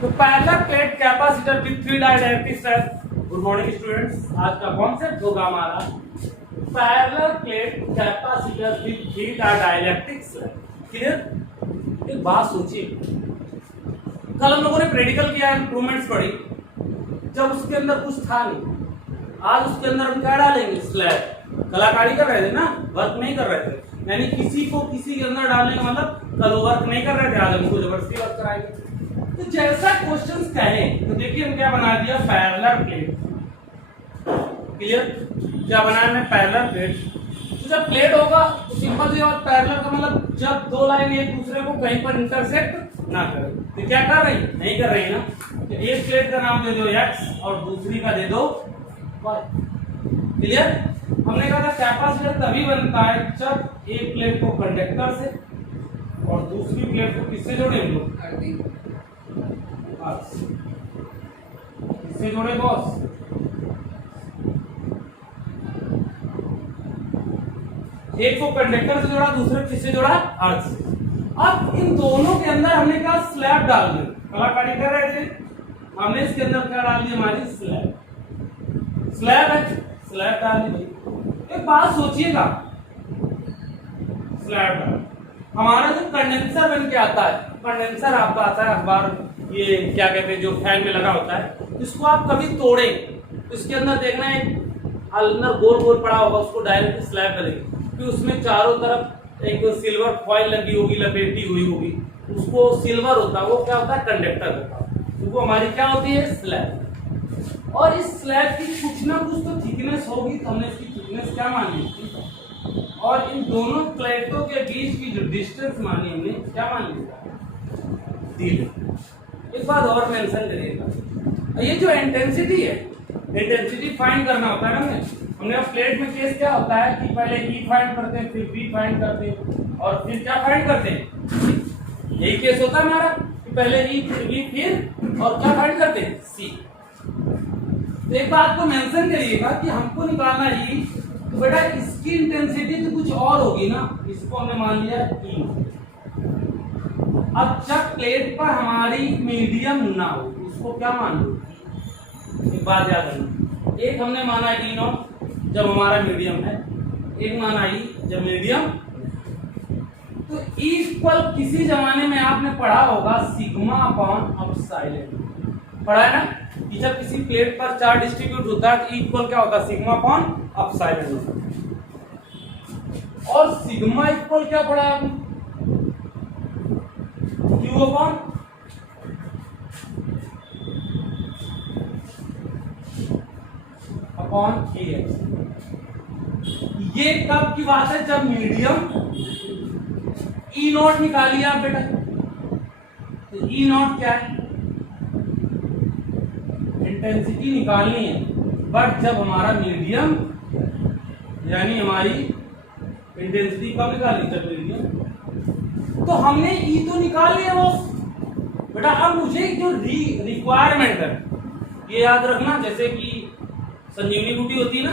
तो parallel plate capacitor with three dielectric cells. Good morning students, आज का concept होगा हमारा parallel plate capacitor with three dielectric cells. Clear? एक बात सोचिए, कल हम लोगों ने प्रेडिकल किया, इंप्रूवमेंट्स पढ़ी, जब उसके अंदर कुछ था नहीं, आज उसके अंदर हम क्या डालेंगे? स्लैब। कलाकारी कर रहे थे ना, वर्क नहीं कर रहे थे, यानी किसी को किसी के अंदर डालने का मतलब कल वर्क नहीं कर रहे थे, आज हमको जबरदस्ती वर्क कराएंगे। तो जैसा क्वेश्चंस कहे तो देखिए हम क्या बना दिया, पैरेलल प्लेट। क्लियर? क्या बनाया हमने? Parallel plate. तो जब प्लेट होगा तो सिंपल सी बात, पैरेलल का मतलब जब दो लाइन एक दूसरे को कहीं पर इंटरसेक्ट ना करे। तो क्या कर रही? नहीं कर रही ना। तो एक प्लेट का नाम दे दो x और दूसरी का दे दो y। क्लियर? हमने कहा था कैपेसिटर तभी बनता है जब एक प्लेट को कंडक्टर से और दूसरी प्लेट को किससे जोड़े हम लोग? किससे जोड़े बॉस? एक को कंडक्टर से जोड़ा, दूसरे किससे जोड़ा? अर्थ से। अब इन दोनों के अंदर हमने कहा स्लैब डाल दी, कलाकारी कर रहे थे, हमने इसके अंदर क्या डाल दी? हमारी स्लैब। स्लैब है, स्लैब डाल दी भाई। एक बात सोचिएगा, स्लैब डाल, हमारा जो कंडेंसर बन के आता है, कंडेंसर आपका आता है अखबार, ये क्या कहते हैं जो फैन में लगा होता है, इसको आप कभी तोड़े तो इसके अंदर देखना है अंदर गोल गोल पड़ा होगा, उसको डायरेक्ट स्लैब करेंगे, फिर उसमें चारों तरफ एक सिल्वर फॉइल लगी होगी, लपेटी हुई होगी, उसको सिल्वर होता है, वो क्या होता है? कंडक्टर होता है। तो वो हमारी क्या होती है? स्लैब। और इस स्लैब की कुछ ना कुछ तो थिकनेस होगी, तो हमने इसकी थिकनेस क्या मानी? और इन दोनों प्लेटों के बीच की जो डिस्टेंस मानी हमने, क्या मान लिया? एक बात और मेंशन करिएगा, ये जो इंटेंसिटी है, इंटेंसिटी फाइंड करना होता है ना। हमने अब प्लेट में केस क्या होता है कि पहले E फाइंड करते हैं, फिर B फाइंड करते हैं, और फिर क्या फाइंड करते हैं? यही केस होता है हमारा कि पहले E फिर B फिर और क्या फाइंड करते हैं? C। तो एक बात को मेंशन करिएगा कि हमको निकालना E, तो बेटा इसकी इंटेंसिटी तो कुछ और होगी ना, इसको हमने मान लिया E। अब जब प्लेट पर हमारी मीडियम ना हो, इसको क्या मान लो? एक बात याद रखना, एक हमने माना E नॉट जब हमारा मीडियम है, एक माना E जब मीडियम। तो E इक्वल किसी जमाने में आपने पढ़ा होगा सिग्मा अपॉन एप्सिलॉन, पढ़ा है ना कि जब किसी प्लेट पर चार्ज डिस्ट्रीब्यूट होता है तो E इक्वल क्या होता है? Sigma upon epsilon. और सिग्मा इक्वल क्या पढ़ा है आपने? Q upon AX। ये कब की बात है? जब मीडियम E नॉट निकालिए आप बेटा। तो E नॉट क्या है? इंटेंसिटी निकालनी है, बट जब हमारा मीडियम, यानी हमारी इंटेंसिटी कब निकाली? जब मीडियम। तो हमने E तो निकाल लिया वो बेटा। अब मुझे जो रिक्वायरमेंट है ये याद रखना, जैसे कि संजीवनी बूटी होती है ना,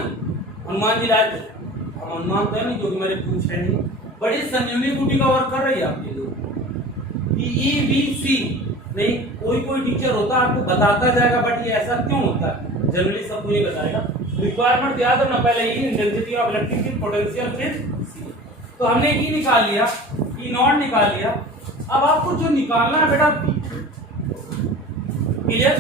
हनुमान जी लाए थे, हम हनुमान तो है नहीं जो कि मेरे पूछ है नहीं, बड़ी संजीवनी बूटी का वर्क कर रही है आपके लिए। EBC नहीं, कोई टीचर होता है आपको बताता जाएगा, बट ये ऐसा क्यों होता है जनरली सबको नहीं बताएगा। रिक्वायरमेंट याद रखना, पहले E intensity of electric field, potential फिर C। तो हमने E निकाल लिया, E नॉट निकाल लिया। अब आपको जो निकालना है बेटा B। क्लियर?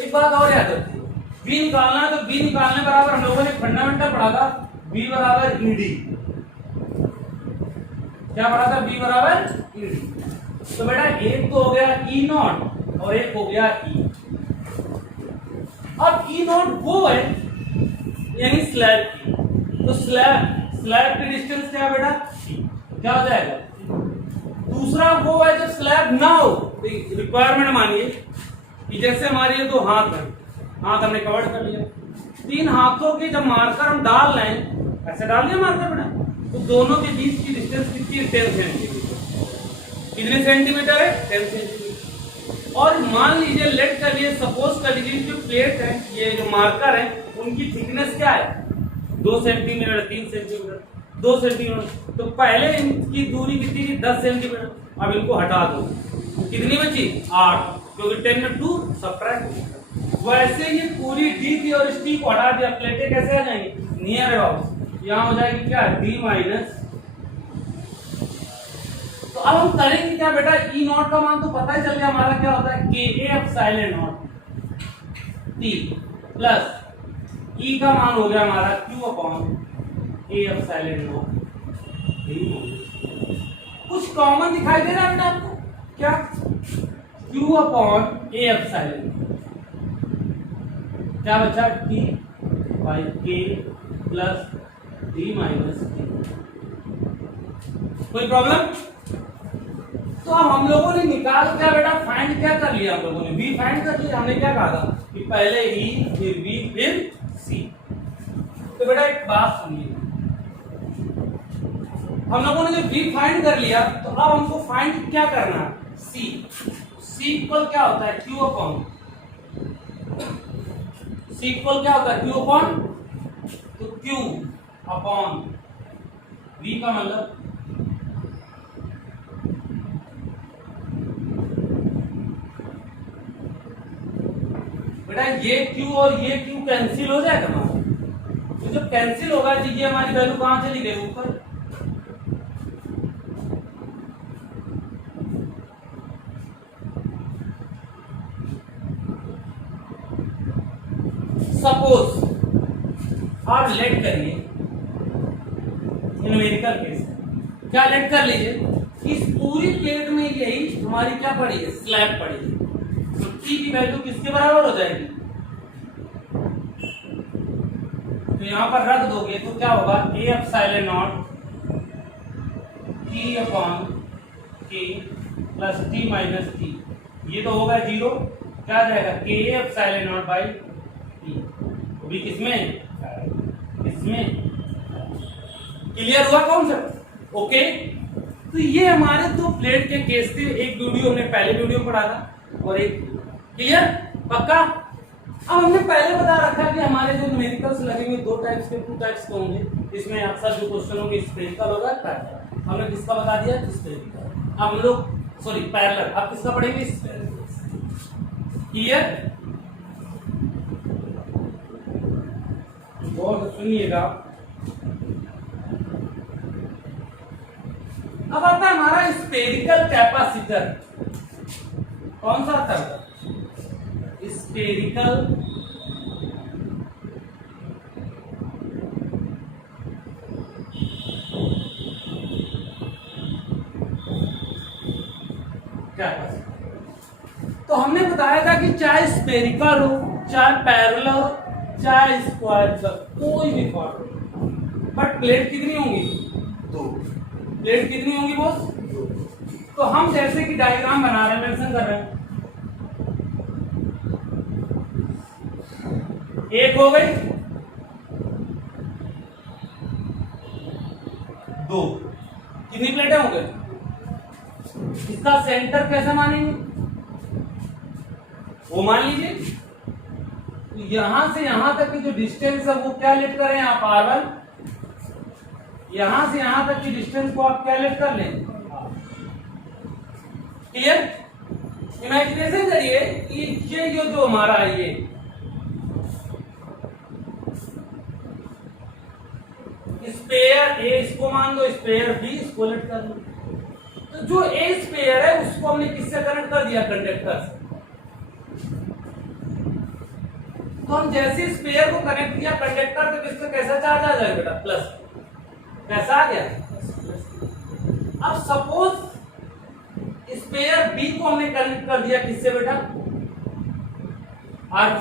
एक बात और याद रखिए, B निकालना है तो B निकालने बराबर हम लोगों ने फंडामेंटल पढ़ा था, B बराबर ED। क्या पढ़ा था? B बराबर ED। तो बेटा एक तो हो गया E नॉट और एक हो गया E। अब E नॉट वो है यानी स्लैब की, तो स्लैब की डिस्टेंस क्या है बेटा? क्या हो जाएगा? दूसरा वो है जब स्लैब ना हो, रिक्वायरमेंट मानिए कि जैसे हमारे ये दो हाथ हैं, हाथ हमने कवर कर लिया, तीन हाथों के जब मार्कर हम डाल रहे हैं, ऐसे डाल दिया मार्कर बेटा, तो दोनों के बीच की डिस्टेंस कितनी है? 10 सेंटीमीटर। कितने सेंटीमीटर है? 10 सेंटीमीटर। और मान लीजिए, लेट कर लिए, सपोज कर लीजिए जो प्लेट है, ये जो मार्कर है, उनकी थिकनेस क्या है? 2 सेंटीमीटर, 3 सेंटीमीटर, 2 सेंटीमीटर। तो पहले इनकी दूरी कितनी थी? 10 सेंटीमीटर। अब इनको हटा दो, कितनी बची 8, क्योंकि 10 में 2 सब्ट्रैक्ट। वैसे ये पूरी डी थी और इस टी को हटा दिया, प्लेटें कैसे आ जाएंगी नियर अबाउट, यहाँ हो जाएगी क्या डी माइनस। तो अब हम करेंगे क्या बेटा, ई नॉट का मान तो पता ही चल गया हमारा क्या होता है, K A epsilon nought t plus e का मान हो गया हमारा Q upon A epsilon nought d. कुछ कॉमन दिखाई दे रहा है बेटा आपको, क्या Q अपॉन ए एप्सिलॉन, क्या बचा T by K plus D minus T। कोई प्रॉब्लम? तो अब हम लोगों ने निकाल क्या बेटा, फाइंड क्या कर लिया हम लोगों ने, V फाइंड कर लिया। हमने क्या कहा था कि पहले E फिर V फिर C। तो बेटा एक बात सुनिए, हम लोगों ने जब V फाइंड कर लिया तो अब हमको फाइंड क्या करना है, C इक्वल क्या होता है Q अपॉन, C इक्वल क्या होता है Q अपॉन, तो Q अपॉन V का मतलब बेटा ये Q और ये Q कैंसिल हो जाएगा ना, तो जब कैंसिल होगा तो ये हमारी वैल्यू कहां चली गई ऊपर। सपोज आप लेट करिए, न्यूमेरिकल केस क्या लेट कर लीजिए, इस पूरी प्लेट में यही हमारी क्या पड़ी है, स्लैब पड़ी है, तो टी की वैल्यू किसके बराबर हो जाएगी, तो यहां पर रख दोगे तो क्या होगा ए एप्सिलॉन नॉट टी अपॉन के प्लस टी माइनस टी, ये तो होगा 0, क्या आ जाएगा के एप्सिलॉन नॉट बाई टी, भी किसमें, इसमें। क्लियर हुआ कॉन्सेप्ट? ओके। तो ये हमारे दो प्लेट के केस थे, एक वीडियो हमने पहले वीडियो पढ़ा था और एक, क्लियर पक्का। अब हमने पहले बता रखा कि हमारे जो न्यूमेरिकल्स लगेंगे दो टाइप्स के, 2 टाइप्स के होंगे, इसमें अक्सर जो क्वेश्चन होंगे स्पेरिकल होगा, पैरेलल। हमने किसका बता दिया, स्पेरिकल। अब हम लोग सॉरी पैरेलल, अब किसका पढ़ेंगे, क्लियर। बहुत सुनिएगा। अब आता है हमारा स्पेरिकल कैपेसिटर, कौन सा आता है, स्पेरिकल कैपेसिटर। तो हमने बताया था कि चाहे स्पेरिकल हो, चाहे पैरेलल हो, चाहे स्क्वायर, कोई भी फॉर्म, बट प्लेट कितनी होंगी, 2। प्लेट कितनी होंगी बॉस, 2। तो हम जैसे कि डायग्राम बना रहे हैं, मेंशन कर रहे हैं, एक हो गई, 2, कितनी प्लेटें हो गई, इसका सेंटर कैसे मानेंगे, वो मान लीजिए यहां से यहां तक की जो डिस्टेंस है वो क्या लेट करें आप R1, यहां से यहां तक की डिस्टेंस को आप क्या लेट कर लें, क्लियर। इमेजिनेशन करिए कि ये जो हमारा ये स्पेयर ए, इसको मान दो स्पेयर बी, इसको लेट कर लो। तो जो ए स्पेयर है उसको हमने किससे कनेक्ट कर दिया, कंडक्टर से। तो हम जैसे स्पेयर को कनेक्ट किया कंडक्टर तो किसका कैसा चार्ज आ जाएगा बेटा, प्लस, कैसा आ गया। अब सपोज स्पेयर बी को हमने कनेक्ट कर दिया किससे बेटा, अर्थ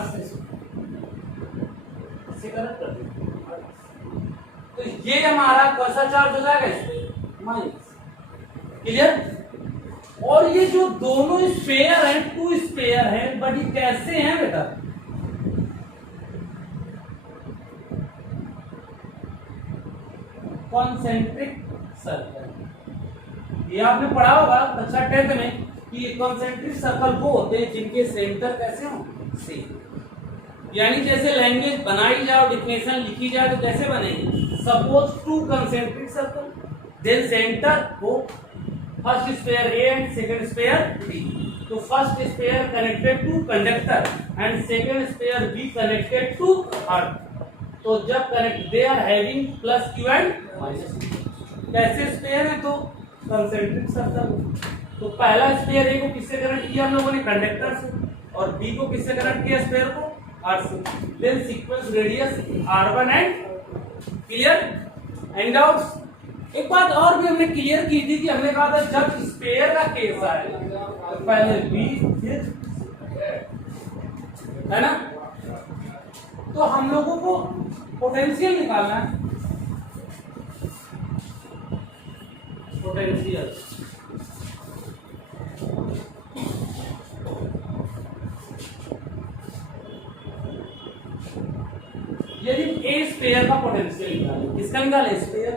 से कनेक्ट कर दिया, तो ये हमारा कैसा चार्ज हो जाएगा, इसमें माइनस, क्लियर। और ये जो दोनों स्पेयर हैं, 2 स्पेयर हैं, बट ये कैसे हैं बेटा, कॉन्सेंट्रिक सर्कल। ये आपने पढ़ा होगा कक्षा 10th में कि कॉन्सेंट्रिक सर्कल वो होते हैं जिनके सेंटर कैसे हो, सेम। यानी जैसे लैंग्वेज बनाई जाए और डिफिनेशन लिखी जाए तो कैसे बनेगी, suppose 2 concentric circle, then centre हो first sphere A and second sphere B. तो first sphere connected to conductor and second sphere B connected to earth. तो जब connect they are having plus Q and minus Q. कैसे sphere है तो concentric circle. तो पहला spare ए को किससे कनेक्ट किया हम लोगों ने, कंडक्टर से, और बी को किससे कनेक्ट किया स्पेयर को, अर्थ से। Then sequence radius r1 and clear. And doubts? एक बात और भी हमने क्लियर की थी कि हमने कहा था जब स्पेयर का केस आए तो पहले बी फिर है ना। तो हम लोगों को पोटेंशियल निकालना है, पोटेंशियल। यदि ए स्पेयर का पोटेंशियल निकाले, किसका निकाले, स्पेयर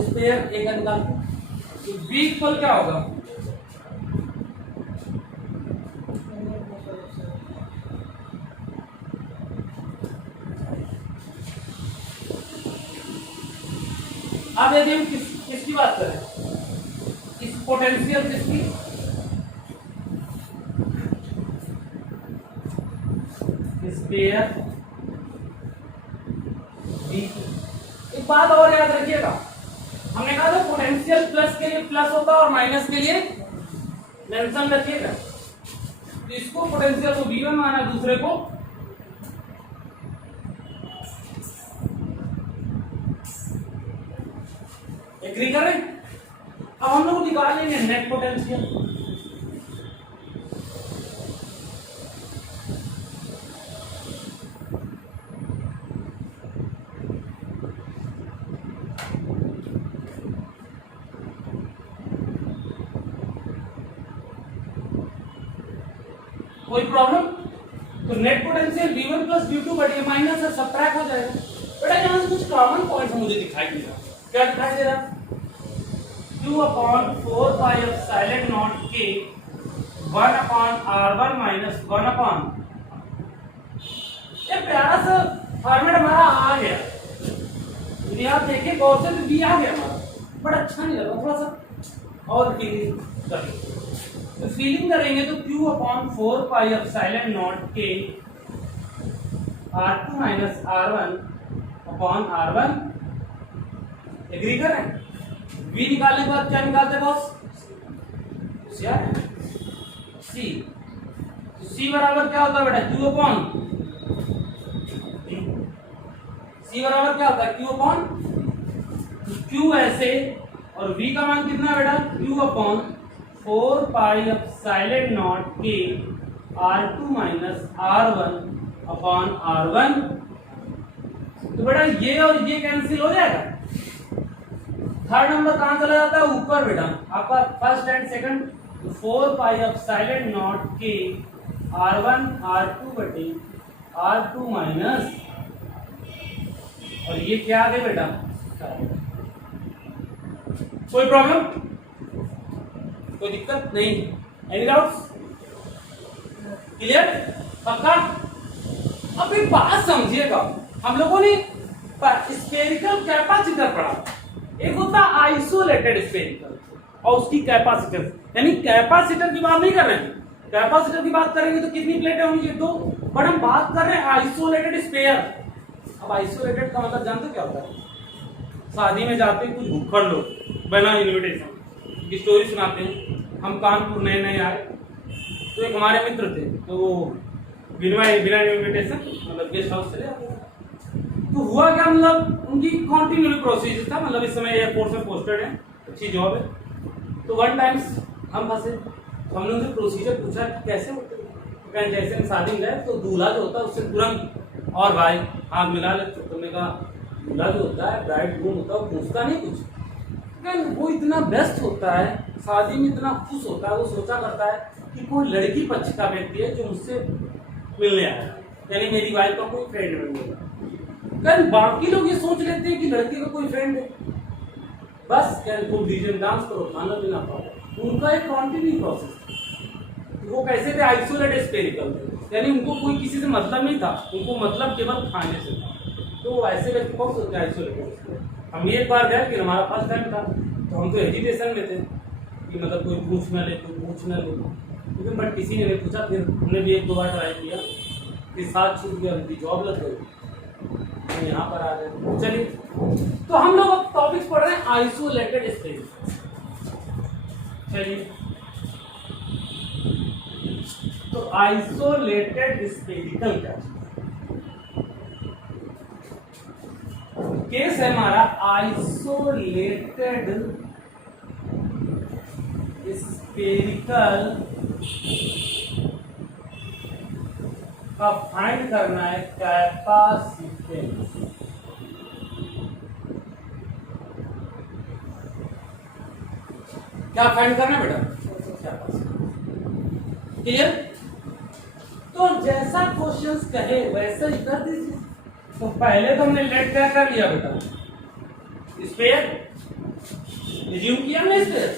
स्पेयर ए का निकाले, तो बी इक्वल क्या होगा, अब यदि हम किसकी बात करें, इस पोटेंशियल किसकी, स्पेयर बी। एक बात और याद रखिएगा, हमने कहा था पोटेंशियल प्लस के लिए प्लस होता है और माइनस के लिए मेंशन रखिएगा। तो इसको पोटेंशियल को V1 माना, दूसरे को एग्री कर रहे हैं। अब हम लोग निकाल लेंगे नेट पोटेंशियल। कोई प्रॉब्लम? तो net potential V1 plus V2 but ये माइनस है, सबट्रैक्ट हो जाएगा। बेटा यहाँ से कुछ कॉमन पॉइंट मुझे दिखाई दे रहा, क्या दिखाई दे रहा, Q/4πε0 K 1/R1 माइनस 1/, ये प्यारा सा फॉर्मेट हमारा आ गया। यदि आप देखिए गौर से तो B आ गया हमारा, बट अच्छा नहीं लगा, थोड़ा सा और फीलिंग करेंगे। तो फीलिंग करेंगे तो Q/4πε0 K R2 minus R1/R1। Agree कर रहे हैं? V निकालने के बाद क्या निकालते हैं बॉस, C। C बराबर क्या होता है बेटा, Q अपॉन, C बराबर क्या होता है, Q अपॉन Q ऐसे, और V का मान कितना बेटा, Q upon 4πε0 K R2 minus R1/R1। तो बेटा ये और ये कैंसिल हो जाएगा। थर्ड नंबर कहां चला जाता है, ऊपर बेटा आपका first and second, 4πε0 K R1 R2 बटे R2 माइनस, और ये क्या आ गया बेटा, कोई प्रॉब्लम, कोई दिक्कत नहीं, एनी डाउट्स, क्लियर, पक्का। अब एक बात समझिएगा, हम लोगों ने स्फेरिकल कैपेसिटर पढ़ा, एक होता है आइसोलेटेड स्फेरिकल और उसकी कैपेसिटर, यानी कैपेसिटर की बात नहीं कर रहे हैं, कैपेसिटर की बात करेंगे तो कितनी प्लेटें होनी चाहिए, 2, बट हम बात कर रहे हैं आइसोलेटेड स्फेयर। अब आइसोलेटेड का मतलब जानते क्या होता है, शादी में जाते हैं कुछ भुक्खड़ लोग बिना इन्विटेशन की स्टोरी सुनाते हैं। हम कानपुर नए नए आए तो एक हमारे मित्र थे, तो वो बिना इन्विटेशन मतलब गेस्ट हाउस चले आते। तो हुआ क्या, मतलब उनकी कॉन्टिन्यू प्रोसीजर था, मतलब इस समय एयरपोर्ट में पोस्टेड है, अच्छी जॉब है। तो वन टाइम्स हम फंसे, तो हमने उनसे प्रोसीजर पूछा कि कैसे होते हैं, जैसे हम शादी में गए तो दूल्हा जो होता है उससे तुरंत और भाई हाथ मिला लेते। तो हमने कहा दूल्हा जो होता है, ब्राइड ग्रूम होता है, वो पूछता नहीं कुछ, वो इतना व्यस्त होता है, शादी में इतना खुश होता है, वो सोचा करता है कि कोई लड़की पक्ष का व्यक्ति है जो मुझसे मिलने आया, यानी मेरी वाइफ का कोई फ्रेंड मिलेगा। बाकी लोग ये सोच लेते हैं कि लड़के का कोई फ्रेंड है, बस तुम डीजे में डांस करो, खाना पीना खाओ। उनका एक कॉन्टिन्यू प्रोसेस। वो कैसे थे, आइसोलेटेड स्फेरिकल थे, यानी उनको कोई किसी से मतलब नहीं था, उनको मतलब केवल खाने से था। तो ऐसे व्यक्ति कौन सोचते हैं आइसोलेटेड। हम एक बार गए कि हमारा फर्स्ट टाइम था, तो हम तो एजुकेशन में थे कि मतलब कोई पूछ न ले लेकिन बट किसी ने नहीं पूछा। फिर हमने भी 1-2 बार ट्राई किया, फिर साथ छूट गया, उनकी जॉब लग गई, तो यहाँ पर आ गए। चलिए, तो हम लोग अब टॉपिक्स पढ़ रहे हैं आइसोलेटेड स्पेस। चलिए, तो आइसोलेटेड स्फेरिकल क्या केस है हमारा? आइसोलेटेड स्फेरिकल का फाइंड करना है कैपेसिटेंस। क्या फाइंड करना है बेटा? क्लियर? तो जैसा क्वेश्चंस कहे वैसा ही कर दीजिए। तो पहले तो हमने लेट क्या कर लिया बेटा? स्फीयर रिज्यूम किया हमने स्फीयर,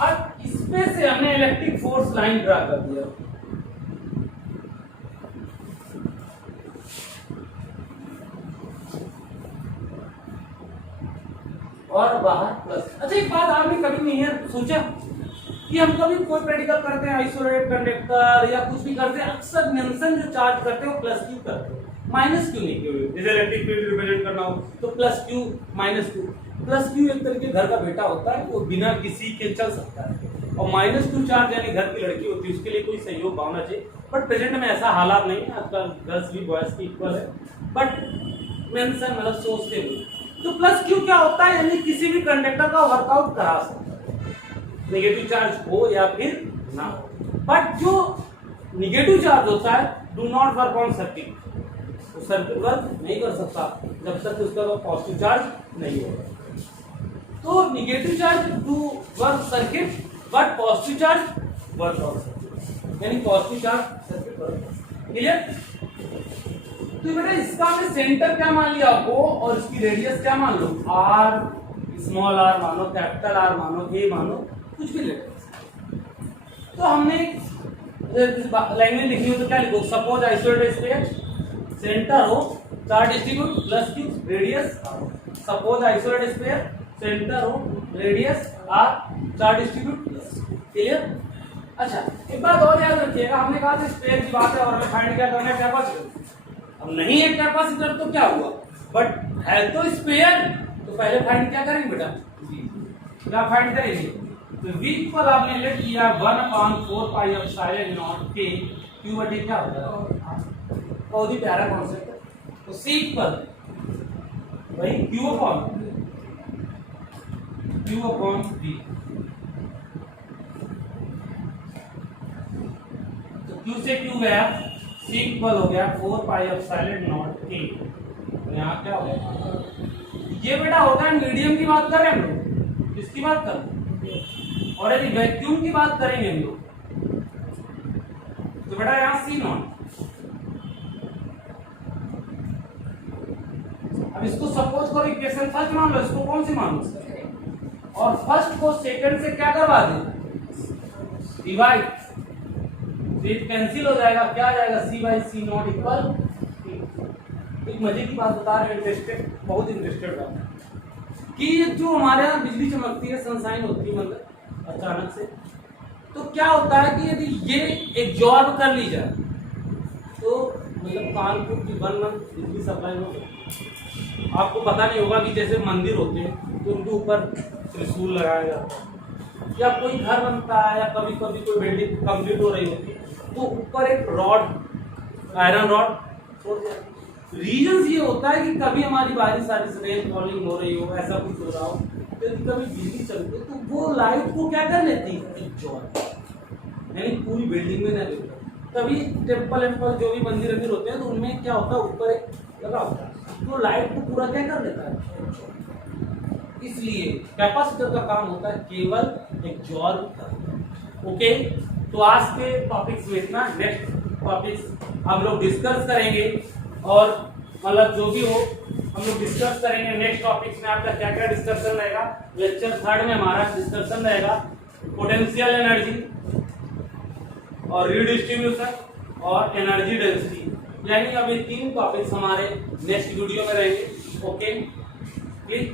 और इसमें से हमने इलेक्ट्रिक फोर्स लाइन ड्रा कर दिया। और बाहर प्लस। अच्छा, एक बात आपने कभी नहीं है सोचा कि हम कभी कोई प्रैक्टिकल करते हैं आइसोलेटेड कंडक्टर या कुछ भी करते हैं, अक्सर मेंशन जो चार्ज करते हैं वो प्लस क्यू करते हैं, माइनस क्यू नहीं। क्यों? जैसे इलेक्ट्रिक फील्ड रिप्रेजेंट करना हो तो plus Q minus Q. Plus Q एक तरीके घर का बेटा होता है, वो बिना किसी के चल सकता है, और माइनस क्यू चार्ज यानी घर की लड़की होती है, उसके लिए कोई सहयोग भावना चाहिए। बट प्रेजेंट में ऐसा हालात नहीं है, आजकल गर्ल्स भी बॉयज की इक्वल है, बट मेंशन मतलब सोचते हुए। तो प्लस क्यू क्या होता है? यानी किसी भी कंडक्टर का वर्कआउट करा सकता है, नेगेटिव चार्ज हो या फिर ना हो। बट जो नेगेटिव चार्ज होता है do not work on circuit, तो सर्किट वर्क नहीं कर सकता जब तक उसका पॉजिटिव चार्ज नहीं होगा। तो negative charge do work circuit but positive charge work on circuit, यानी positive charge circuit work. Clear? तो बेटा इसका हमने सेंटर क्या मान लिया आपको, और इसकी रेडियस क्या मान लो? आर, स्मॉल आर मानो, कैपिटल आर मानो, ए मानो, कुछ भी ले। तो हमने लैंग्वेज लिखनी हो तो क्या लिखो? सपोज आइसोलेटेड स्पेस, सेंटर हो, charge distribute plus Q, radius R. Suppose isolated space, centre हो, radius R, charge distribute plus. Clear? अच्छा, एक बात और याद रखिएगा, हमने कहा था स्पेयर की बात है और हमें फाइंड क्या करना है? कैपेसिटर। अब नहीं है कैपेसिटर तो क्या हुआ? बट है तो स्पेयर, तो पहले फाइंड क्या करेंगे बेटा? क्या फाइंड करेंगे? तो v इक्वल आपने लेट किया 1/4 पाई एप्सिलॉन नॉट के q बटे क्या होता है? बहुत ही प्यारा कॉन्सेप्ट है। तो c इक्वल भाई q अपॉन v। तो q से q गया, c इक्वल हो गया 4 पाई एप्सिलॉन नॉट के। यहाँ क्या हो गया? ये बेटा होता है मीडियम की बात कर रहे हैं हम लोग, किसकी बात कर रहे हैं? और यदि वैक्यूम की बात करेंगे हम लोग तो बेटा यहाँ सी नॉट। अब इसको सपोज करो इक्वेशन फर्स्ट मान लो, इसको कौन सी मान लो? और फर्स्ट को सेकंड से क्या करवा दे? डिवाइड, कैंसिल हो जाएगा, क्या आ जाएगा? सी बाई सी नॉट इक्वल। एक मजे की बात बता रहे हैं, इंटरेस्टेड, बहुत इंटरेस्टेड बात है कि जो हमारे यहाँ बिजली चमकती है, सनशाइन होती है मतलब अचानक से, तो क्या होता है कि यदि ये एब्जॉर्ब कर ली जाए तो मतलब कानपुर की 1 मंथ बिजली सप्लाई हो। आपको पता नहीं होगा कि जैसे मंदिर होते हैं तो उनके ऊपर त्रिशूल लगाया जाता है, या कोई घर बनता है, या कभी कभी कोई बिल्डिंग कंप्लीट हो रही होती है तो ऊपर एक रॉड, आयरन रॉड छोड़ दिया। रीजन ये होता है कि कभी हमारी बारिश रेन फॉलिंग हो रही हो, ऐसा कुछ हो रहा हो, तो कभी बिजली चलती है तो वो लाइट को क्या कर लेती है? एब्जॉर्ब, यानी पूरी बिल्डिंग में नहीं देता। तभी टेम्पल जो भी मंदिर होते हैं तो उनमें क्या होता है? ऊपर एक लगा होता है, तो लाइट को पूरा क्या कर लेता है? इसलिए कैपेसिटर का काम होता है केवल एब्जॉर्ब करना। ओके, तो आज के टॉपिक्स में इतना। नेक्स्ट टॉपिक्स हम लोग डिस्कस करेंगे, और मतलब जो भी हो हम लोग डिस्कस करेंगे। नेक्स्ट टॉपिक्स में आपका क्या क्या डिस्कशन रहेगा? लेक्चर 3 में हमारा डिस्कशन रहेगा पोटेंशियल एनर्जी और रिडिस्ट्रीब्यूशन और एनर्जी डेंसिटी, यानी अब ये 3 टॉपिक्स हमारे नेक्स्ट वीडियो में रहेंगे। Okay please.